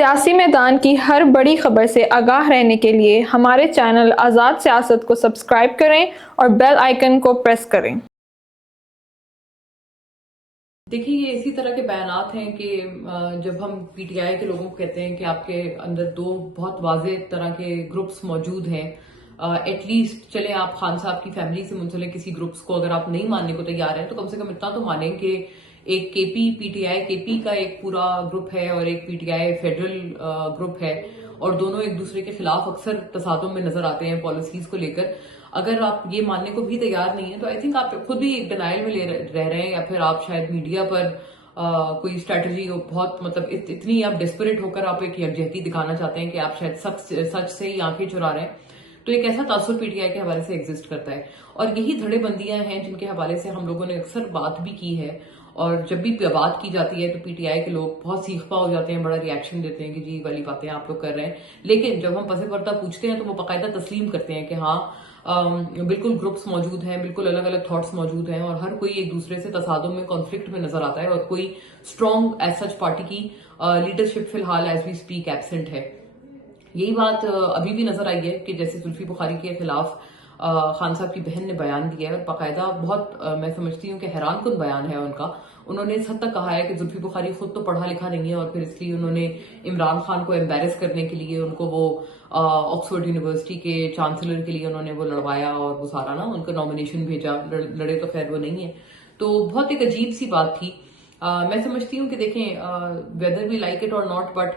سیاسی میدان کی ہر بڑی خبر سے آگاہ رہنے کے لیے ہمارے چینل آزاد سیاست کو سبسکرائب کریں اور بیل آئیکن کو پریس کریں۔ دیکھیے، یہ اسی طرح کے بیانات ہیں کہ جب ہم پی ٹی آئی کے لوگوں کو کہتے ہیں کہ آپ کے اندر دو بہت واضح طرح کے گروپس موجود ہیں، ایٹ لیسٹ چلیں آپ خان صاحب کی فیملی سے منسلک کسی گروپس کو اگر آپ نہیں ماننے کو تیار ہیں تو کم سے کم اتنا تو مانیں کہ ایک کے پی ٹی آئی کے پی کا ایک پورا گروپ ہے اور ایک پی ٹی آئی فیڈرل گروپ ہے، اور دونوں ایک دوسرے کے خلاف اکثر تصادم میں نظر آتے ہیں پالیسیز کو لے کر۔ اگر آپ یہ ماننے کو بھی تیار نہیں ہیں تو آئی تھنک آپ خود ہی ایک ڈینائل میں رہ رہے ہیں، یا پھر آپ شاید میڈیا پر کوئی اسٹریٹجی بہت اتنی آپ ڈیسپریٹ ہو کر آپ ایک یکجہتی دکھانا چاہتے ہیں کہ آپ شاید سچ سے ہی آنکھیں چرا رہے ہیں۔ تو ایک ایسا تاثر پی ٹی آئی کے حوالے سے ایگزسٹ کرتا ہے، اور یہی دھڑے بندیاں ہیں جن کے حوالے سے ہم لوگوں نے اکثر بات بھی کی ہے، اور جب بھی بات کی جاتی ہے تو پی ٹی آئی کے لوگ بہت سیخ پا ہو جاتے ہیں، بڑا ری ایکشن دیتے ہیں کہ جی والی باتیں آپ لوگ کر رہے ہیں۔ لیکن جب ہم پس پردہ پوچھتے ہیں تو وہ باقاعدہ تسلیم کرتے ہیں کہ ہاں بالکل گروپس موجود ہیں، بالکل الگ الگ تھاٹس موجود ہیں، اور ہر کوئی ایک دوسرے سے تصادم میں کانفلکٹ میں نظر آتا ہے، اور کوئی اسٹرانگ ایز سچ پارٹی کی لیڈرشپ فی الحال ایز وی اسپیک ایبسنٹ ہے۔ یہی بات ابھی بھی نظر آئی ہے کہ جیسے زلفی بخاری کے خلاف خان صاحب کی بہن نے بیان دیا ہے، اور باقاعدہ بہت میں سمجھتی ہوں کہ حیران کن بیان ہے ان کا۔ انہوں نے اس حد تک کہا ہے کہ زلفی بخاری خود تو پڑھا لکھا نہیں ہے، اور پھر اس لیے انہوں نے عمران خان کو ایمبیرس کرنے کے لیے ان کو وہ آکسفورڈ یونیورسٹی کے چانسلر کے لیے انہوں نے وہ لڑوایا، اور وہ سارا نا ان کا نامینیشن بھیجا، لڑے تو خیر وہ نہیں ہے۔ تو بہت ایک عجیب سی بات تھی۔ میں سمجھتی ہوں کہ دیکھیں ویدر وی لائک اٹ اور ناٹ، بٹ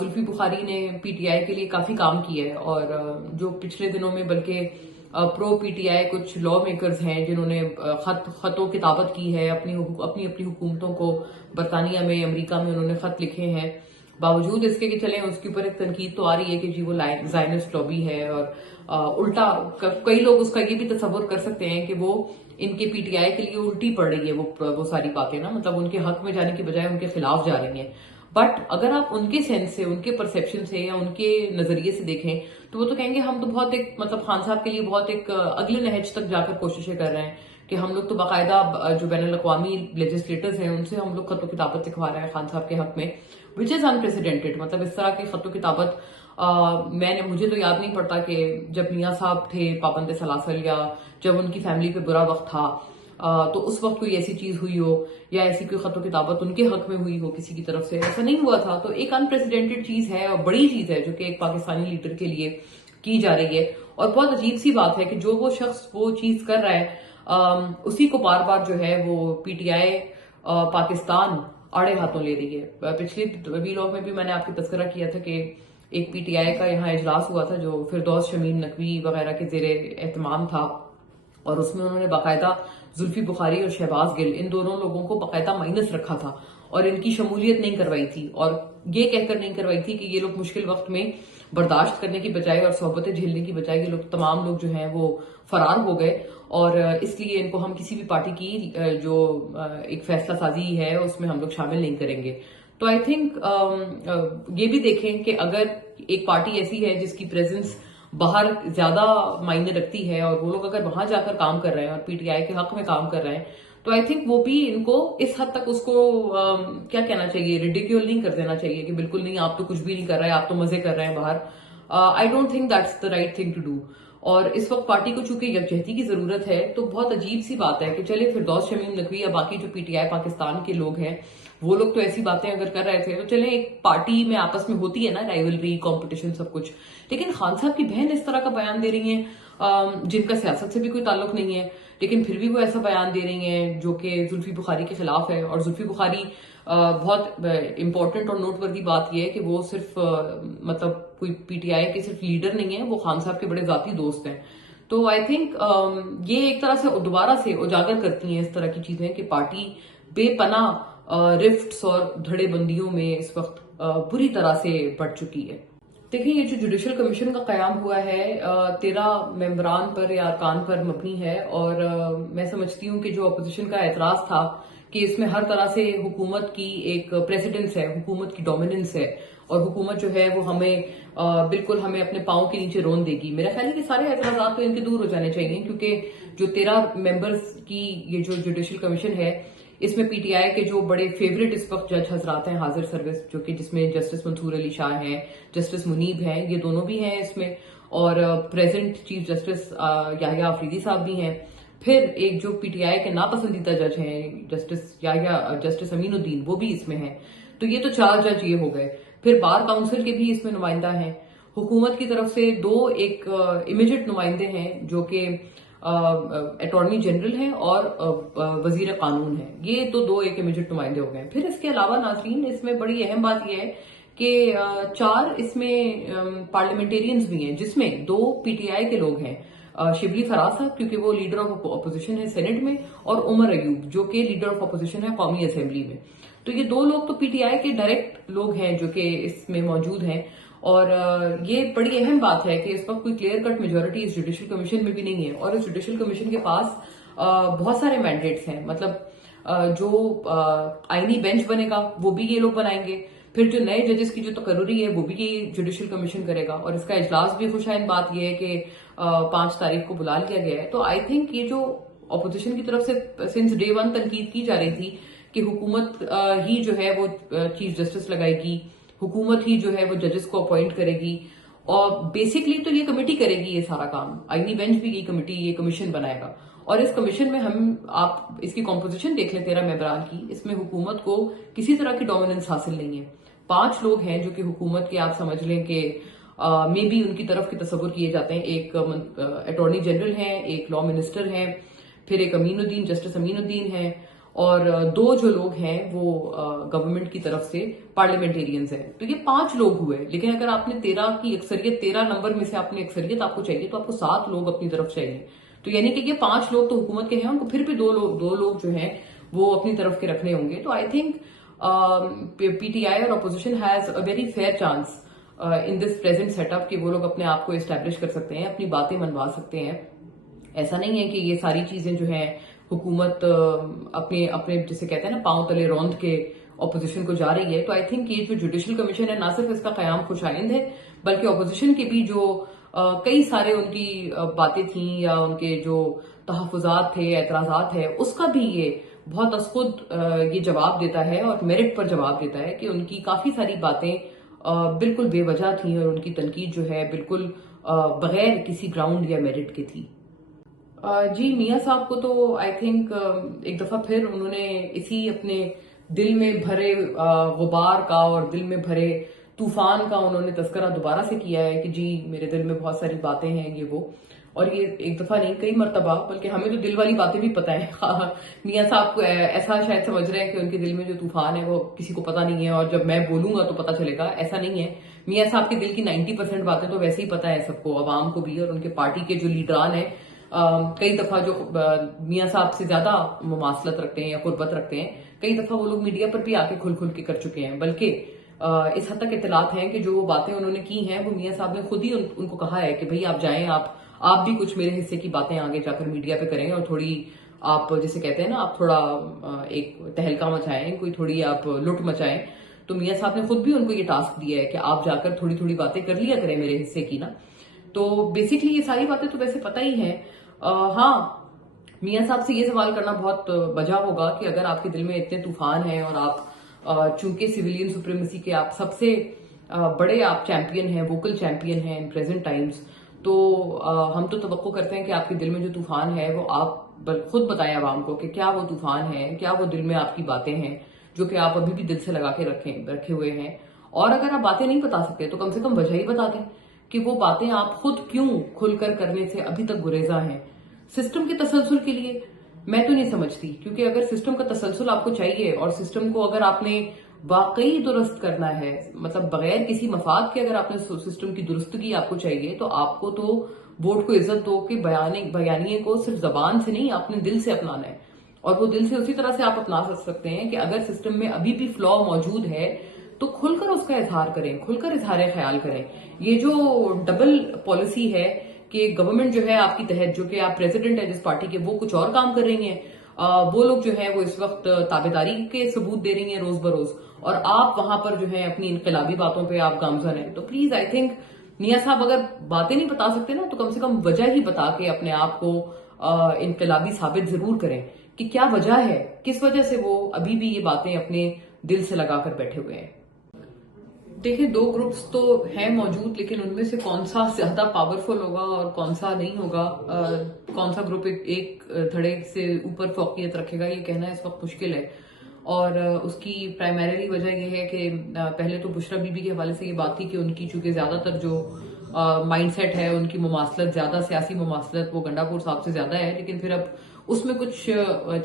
زلفی بخاری نے پی ٹی آئی کے لیے کافی کام کیا ہے، اور جو پچھلے دنوں میں بلکہ پرو پی ٹی آئی کچھ لا میکرز ہیں جنہوں نے خط و کتابت کی ہے اپنی حکومتوں کو، برطانیہ میں، امریکہ میں انہوں نے خط لکھے ہیں، باوجود اس کے کہ چلیں اس کے اوپر ایک تنقید تو آ رہی ہے کہ جی وہ زائنسٹ لابی ہے، اور الٹا کئی لوگ اس کا یہ بھی تصور کر سکتے ہیں کہ وہ ان کے پی ٹی آئی کے لیے الٹی پڑ رہی ہے وہ ساری باتیں نا، مطلب ان کے حق میں جانے کی بجائے ان کے خلاف جا رہی ہیں۔ بٹ اگر آپ ان کے سینس سے، ان کے پرسیپشن سے، یا ان کے نظریے سے دیکھیں تو وہ تو کہیں گے ہم تو بہت ایک مطلب خان صاحب کے لیے بہت ایک اگلے نہج تک جا کر کوششیں کر رہے ہیں کہ ہم لوگ تو باقاعدہ جو بین الاقوامی لیجسلیٹرز ہیں ان سے ہم لوگ خط و کتابت لکھوا رہے ہیں خان صاحب کے حق میں، وچ از انپریسیڈنٹڈ۔ مطلب اس طرح کی خط و کتابت مجھے تو یاد نہیں پڑتا کہ جب میاں صاحب تھے پابند سلاسل، یا جب ان کی فیملی پہ برا وقت تھا تو اس وقت کوئی ایسی چیز ہوئی ہو، یا ایسی کوئی خط و کتابت ان کے حق میں ہوئی ہو کسی کی طرف سے، ایسا نہیں ہوا تھا۔ تو ایک انپریسیڈنٹڈ چیز ہے اور بڑی چیز ہے جو کہ ایک پاکستانی لیڈر کے لیے کی جا رہی ہے، اور بہت عجیب سی بات ہے کہ جو وہ شخص وہ چیز کر رہا ہے اسی کو بار بار جو ہے وہ پی ٹی آئی پاکستان آڑے ہاتھوں لے رہی ہے۔ پچھلے ویلاگ میں بھی میں نے آپ کی تذکرہ کیا تھا کہ ایک پی ٹی آئی کا یہاں اجلاس ہوا تھا جو فردوس شمیم نقوی وغیرہ کے زیر اہتمام تھا، اور اس میں انہوں نے باقاعدہ زلفی بخاری اور شہباز گل ان دونوں لوگوں کو باقاعدہ مائنس رکھا تھا، اور ان کی شمولیت نہیں کروائی تھی، اور یہ کہہ کر نہیں کروائی تھی کہ یہ لوگ مشکل وقت میں برداشت کرنے کی بجائے اور صحبتیں جھیلنے کی بجائے یہ لوگ تمام لوگ جو ہیں وہ فرار ہو گئے، اور اس لیے ان کو ہم کسی بھی پارٹی کی جو ایک فیصلہ سازی ہے اس میں ہم لوگ شامل نہیں کریں گے۔ تو آئی تھنک یہ بھی دیکھیں کہ اگر ایک پارٹی ایسی ہے جس کی پریزنس باہر زیادہ معنی رکھتی ہے، اور وہ لوگ اگر وہاں جا کر کام کر رہے ہیں اور پی ٹی آئی کے حق میں کام کر رہے ہیں، تو آئی تھنک وہ بھی ان کو اس حد تک اس کو کیا کہنا چاہیے، ریڈیکیول نہیں کر دینا چاہیے کہ بالکل نہیں آپ تو کچھ بھی نہیں کر رہے، آپ تو مزے کر رہے ہیں باہر۔ I don't think that's the right thing to do. اور اس وقت پارٹی کو چونکہ یکجہتی کی ضرورت ہے، تو بہت عجیب سی بات ہے کہ چلے فردوس شمیم نقوی یا باقی جو پی ٹی آئی پاکستان کے لوگ ہیں وہ لوگ تو ایسی باتیں اگر کر رہے تھے تو چلیں ایک پارٹی میں آپس میں ہوتی ہے نا رائیولری، کمپٹیشن، سب کچھ، لیکن خان صاحب کی بہن اس طرح کا بیان دے رہی ہیں جن کا سیاست سے بھی کوئی تعلق نہیں ہے، لیکن پھر بھی وہ ایسا بیان دے رہی ہیں جو کہ زلفی بخاری کے خلاف ہے۔ اور زلفی بخاری بہت امپورٹنٹ اور نوٹ وردی بات یہ ہے کہ وہ صرف مطلب کوئی پی ٹی آئی کے صرف لیڈر نہیں ہے، وہ خان صاحب کے بڑے ذاتی دوست ہیں۔ تو آئی تھنک یہ ایک طرح سے دوبارہ سے اجاگر کرتی ہیں اس طرح کی چیزیں کہ پارٹی بے پناہ رفٹس اور دھڑے بندیوں میں اس وقت بری طرح سے بڑھ چکی ہے۔ دیکھیں یہ جو جوڈیشل کمیشن کا قیام ہوا ہے 13 ممبران پر یا ارکان پر مبنی ہے، اور میں سمجھتی ہوں کہ جو اپوزیشن کا اعتراض تھا کہ اس میں ہر طرح سے حکومت کی ایک پریسیڈنس ہے، حکومت کی ڈومیننس ہے، اور حکومت جو ہے وہ بالکل ہمیں اپنے پاؤں کے نیچے رون دے گی۔ میرا خیال ہے کہ سارے اعتراضات تو ان کے دور ہو جانے چاہیے، کیونکہ جو 13 ممبرز کی یہ جو جوڈیشل کمیشن ہے اس میں پی ٹی آئی کے جو بڑے فیوریٹ اس وقت جج حضرات ہیں حاضر سروس، جو کہ جس میں جسٹس منصور علی شاہ ہیں، جسٹس منیب ہیں، یہ دونوں بھی ہیں اس میں، اور پریزنٹ چیف جسٹس یحییٰ آفریدی صاحب بھی ہیں. پھر ایک جو پی ٹی آئی کے ناپسندیدہ جج ہیں جسٹس امین الدین، وہ بھی اس میں ہیں. تو یہ تو 4 جج یہ ہو گئے. پھر بار کاؤنسل کے بھی اس میں نمائندہ ہیں. حکومت کی طرف سے 2 ایک امیجٹ نمائندے ہیں جو کہ اٹارنی جنرل ہیں اور وزیر قانون ہیں. یہ تو 2 ایک امیجٹ نمائندے ہو گئے. پھر اس کے علاوہ ناظرین اس میں بڑی اہم بات یہ ہے کہ 4 اس میں پارلیمنٹیرینز بھی ہیں، جس میں 2 پی ٹی آئی کے لوگ ہیں، شبلی فراز صاحب کیونکہ وہ لیڈر آف اپوزیشن ہے سینٹ میں، اور عمر ایوب جو کہ لیڈر آف اپوزیشن ہے قومی اسمبلی میں. تو یہ 2 لوگ تو پی ٹی آئی کے ڈائریکٹ لوگ ہیں جو کہ اس میں موجود ہیں. اور یہ بڑی اہم بات ہے کہ اس وقت کوئی کلیئر کٹ میجورٹی اس جوڈیشل کمیشن میں بھی نہیں ہے، اور اس جوڈیشل کمیشن کے پاس بہت سارے مینڈیٹس ہیں. مطلب جو آئینی بینچ بنے گا وہ بھی یہ لوگ بنائیں گے، پھر جو نئے ججز کی جو تقرری ہے وہ بھی یہ جوڈیشل کمیشن کرے گا، اور اس کا اجلاس بھی خوشائند بات یہ ہے کہ 5 تاریخ کو بلا لیا گیا ہے. تو آئی تھنک یہ جو اپوزیشن کی طرف سے سنس ڈے 1 تنقید کی جا رہی تھی کہ حکومت ہی جو ہے وہ چیف جسٹس لگائے گی، حکومت ہی جو ہے وہ ججز کو اپوائنٹ کرے گی، اور بیسکلی تو یہ کمیٹی کرے گی یہ سارا کام. آئینی بینچ بھی یہ کمیٹی یہ کمیشن بنائے گا، اور اس کمیشن میں آپ اس کی کمپوزیشن دیکھ لیں 13 ممبران کی. اس میں حکومت کو کسی طرح کی ڈومیننس حاصل نہیں ہے. 5 لوگ ہیں جو کہ حکومت کے آپ سمجھ لیں کہ مے بی ان کی طرف کے تصور کیے جاتے ہیں. ایک اٹارنی جنرل ہیں، ایک لا منسٹر ہیں، پھر ایک جسٹس امین الدین ہیں، اور 2 جو لوگ ہیں وہ گورنمنٹ کی طرف سے پارلیمنٹیرینز ہیں. تو یہ 5 لوگ ہوئے. لیکن اگر آپ نے 13 کی اکثریت، 13 نمبر میں سے آپ نے اکثریت آپ کو چاہیے تو آپ کو 7 لوگ اپنی طرف چاہیے. تو یعنی کہ یہ 5 لوگ تو حکومت کے ہیں، ان کو پھر بھی 2 لوگ جو ہیں وہ اپنی طرف کے رکھنے ہوں گے. تو I think P T I اور opposition has a very fair chance in this present set up کہ وہ لوگ اپنے آپ کو اسٹیبلش کر سکتے ہیں، اپنی باتیں منوا سکتے ہیں. ایسا نہیں ہے کہ یہ ساری چیزیں جو ہیں حکومت اپنے جسے کہتے ہیں نا پاؤں تلے روند کے اپوزیشن کو جا رہی ہے. تو آئی تھنک یہ جو جوڈیشل کمیشن ہے نہ صرف اس کا قیام خوشائند ہے، بلکہ اپوزیشن کے بھی جو کئی سارے ان کی باتیں تھیں یا ان کے جو تحفظات تھے، اعتراضات ہے، اس کا بھی یہ بہت از خود یہ جواب دیتا ہے اور میرٹ پر جواب دیتا ہے کہ ان کی کافی ساری باتیں بالکل بے وجہ تھیں، اور ان کی تنقید جو ہے بالکل بغیر کسی گراؤنڈ یا میرٹ کے تھی. جی میاں صاحب کو تو آئی تھنک ایک دفعہ پھر انہوں نے اسی اپنے دل میں بھرے غبار کا اور دل میں بھرے طوفان کا انہوں نے تذکرہ دوبارہ سے کیا ہے کہ جی میرے دل میں بہت ساری باتیں ہیں یہ وہ. اور یہ ایک دفعہ نہیں کئی مرتبہ، بلکہ ہمیں تو دل والی باتیں بھی پتہ ہیں. میاں صاحب کو ایسا شاید سمجھ رہے ہیں کہ ان کے دل میں جو طوفان ہے وہ کسی کو پتہ نہیں ہے، اور جب میں بولوں گا تو پتہ چلے گا. ایسا نہیں ہے. میاں صاحب کے دل کی 90% باتیں تو ویسے ہی پتہ ہے سب کو، عوام کو بھی، اور ان کے پارٹی کے جو لیڈران ہیں کئی دفعہ جو میاں صاحب سے زیادہ مماثلت رکھتے ہیں یا قربت رکھتے ہیں، کئی دفعہ وہ لوگ میڈیا پر بھی آ کے کھل کے کر چکے ہیں. بلکہ اس حد تک اطلاعات ہیں کہ جو باتیں انہوں نے کی ہیں وہ میاں صاحب نے خود ہی ان کو کہا ہے کہ بھئی آپ جائیں، آپ بھی کچھ میرے حصے کی باتیں آگے جا کر میڈیا پہ کریں، اور تھوڑی آپ جسے کہتے ہیں نا آپ تھوڑا ایک تہلکہ مچائیں، کوئی تھوڑی آپ لٹ مچائیں. تو میاں صاحب نے خود بھی ان کو یہ ٹاسک دیا ہے کہ آپ جا کر تھوڑی تھوڑی باتیں کر لیا کریں میرے حصے کی نا. تو بیسکلی یہ ساری باتیں تو ویسے پتہ ہی ہیں. ہاں میاں صاحب سے یہ سوال کرنا بہت وجہ ہوگا کہ اگر آپ کے دل میں اتنے طوفان ہیں اور آپ چونکہ سویلین سپریمیسی کے آپ سب سے بڑے آپ چیمپئن ہیں، ووکل چیمپئن ہیں ان پریزنٹ ٹائمز، تو ہم تو توقع کرتے ہیں کہ آپ کے دل میں جو طوفان ہے وہ آپ خود بتائیں عوام کو کہ کیا وہ طوفان ہے، کیا وہ دل میں آپ کی باتیں ہیں جو کہ آپ ابھی بھی دل سے لگا کے رکھے ہوئے ہیں. اور اگر آپ باتیں نہیں بتا سکتے تو کم سے کم وجہ ہی بتا دیں کہ وہ باتیں آپ خود کیوں کھل کر کرنے سے ابھی تک گریزاں ہیں. سسٹم کے تسلسل کے لیے میں تو نہیں سمجھتی، کیونکہ اگر سسٹم کا تسلسل آپ کو چاہیے اور سسٹم کو اگر آپ نے واقعی درست کرنا ہے، مطلب بغیر کسی مفاد کے اگر آپ نے سسٹم کی درستگی آپ کو چاہیے، تو آپ کو تو ووٹ کو عزت دو کہ بیانیے کو صرف زبان سے نہیں اپنے دل سے اپنانا ہے. اور وہ دل سے اسی طرح سے آپ اپنا سکتے ہیں کہ اگر سسٹم میں ابھی بھی فلا موجود ہے تو کھل کر اس کا اظہار کریں، کھل کر اظہار خیال کریں. یہ جو ڈبل پالیسی ہے کہ گورنمنٹ جو ہے آپ کی تحت، جو کہ آپ پریزیڈنٹ ہیں جس پارٹی کے، وہ کچھ اور کام کر رہی ہیں، وہ لوگ جو ہے وہ اس وقت تابعداری کے ثبوت دے رہی ہیں روز بروز، اور آپ وہاں پر جو ہے اپنی انقلابی باتوں پہ آپ گامزن ہیں. تو پلیز آئی تھنک میاں صاحب اگر باتیں نہیں بتا سکتے نا تو کم سے کم وجہ ہی بتا کے اپنے آپ کو انقلابی ثابت ضرور کریں کہ کیا وجہ ہے, کس وجہ سے وہ ابھی بھی یہ باتیں اپنے دل سے لگا کر بیٹھے ہوئے ہیں. دیکھیں, دو گروپس تو ہیں موجود, لیکن ان میں سے کون سا زیادہ پاورفل ہوگا اور کون سا نہیں ہوگا, کون سا گروپ ایک دھڑے سے اوپر فوقیت رکھے گا, یہ کہنا اس وقت مشکل ہے. اور اس کی پرائمریلی وجہ یہ ہے کہ پہلے تو بشرا بی بی کے حوالے سے یہ بات تھی کہ ان کی چونکہ زیادہ تر جو مائنڈ سیٹ ہے, ان کی مماثلت زیادہ, سیاسی مماثلت وہ گنڈا پور صاحب سے زیادہ ہے, لیکن پھر اب اس میں کچھ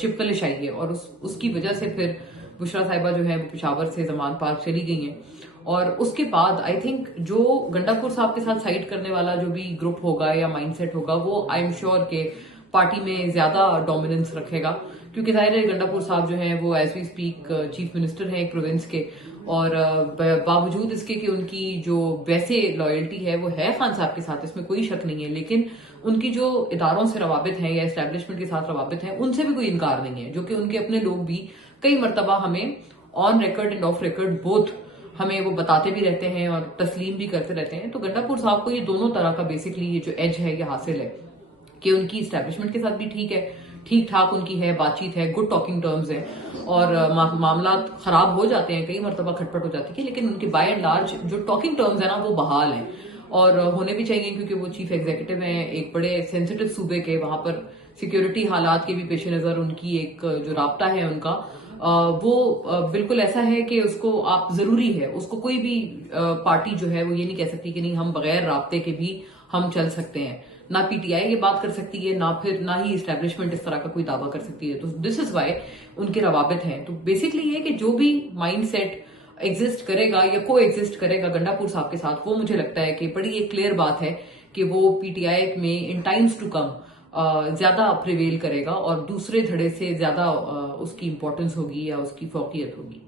چپکلش آئی ہے اور اس کی وجہ سے پھر بشرا صاحبہ جو ہے وہ پشاور سے زمان پارک چلی گئی ہیں. اور اس کے بعد آئی تھنک جو گنڈا پور صاحب کے ساتھ سائڈ کرنے والا جو بھی گروپ ہوگا یا مائنڈ سیٹ ہوگا, وہ آئی ایم شیور کہ پارٹی میں زیادہ ڈومیننس رکھے گا, کیونکہ ظاہر ہے گنڈا پور صاحب جو ہیں وہ as we speak chief minister ہیں ایک پروونس کے, اور باوجود اس کے کہ ان کی جو ویسے لائلٹی ہے وہ ہے خان صاحب کے ساتھ, اس میں کوئی شک نہیں ہے, لیکن ان کی جو اداروں سے روابط ہیں یا اسٹیبلشمنٹ کے ساتھ روابط ہیں ان سے بھی کوئی انکار نہیں ہے, جو کہ ان کے اپنے لوگ بھی کئی مرتبہ ہمیں on record and of record both ہمیں وہ بتاتے بھی رہتے ہیں اور تسلیم بھی کرتے رہتے ہیں. تو گنڈا پور صاحب کو یہ دونوں طرح کا بیسکلی یہ جو ایج ہے یہ حاصل ہے کہ ان کی اسٹیبلشمنٹ کے ساتھ بھی ٹھیک ہے, ٹھیک ٹھاک ان کی ہے, بات چیت ہے, گڈ ٹاکنگ ٹرمز ہیں, اور معاملات خراب ہو جاتے ہیں, کئی مرتبہ کھٹپٹ ہو جاتی ہے, لیکن ان کے بائی اینڈ لارج جو ٹاکنگ ٹرمز ہیں نا وہ بحال ہیں, اور ہونے بھی چاہیے, کیونکہ وہ چیف ایگزیکٹو ہیں ایک بڑے سینسٹیو صوبے کے, وہاں پر سیکیورٹی حالات کے بھی پیش نظر ان کی ایک جو رابطہ ہے ان کا وہ بالکل ایسا ہے کہ اس کو آپ ضروری ہے, اس کو کوئی بھی پارٹی جو ہے وہ یہ نہیں کہہ سکتی کہ نہیں ہم بغیر رابطے کے بھی ہم چل سکتے ہیں. نہ پی ٹی آئی یہ بات کر سکتی ہے, نہ ہی اسٹیبلشمنٹ اس طرح کا کوئی دعویٰ کر سکتی ہے. تو دس از وائی ان کے روابط ہیں. تو بیسکلی یہ کہ جو بھی مائنڈ سیٹ ایگزسٹ کرے گا یا کو ایگزسٹ کرے گا گنڈا پور صاحب کے ساتھ, وہ مجھے لگتا ہے کہ بڑی ایک کلیئر بات ہے کہ وہ پی ٹی آئی میں ان ٹائمز ٹو کم زیادہ پریویل کرے گا اور دوسرے دھڑے سے زیادہ اس کی امپورٹنس ہوگی یا اس کی فوقیت ہوگی.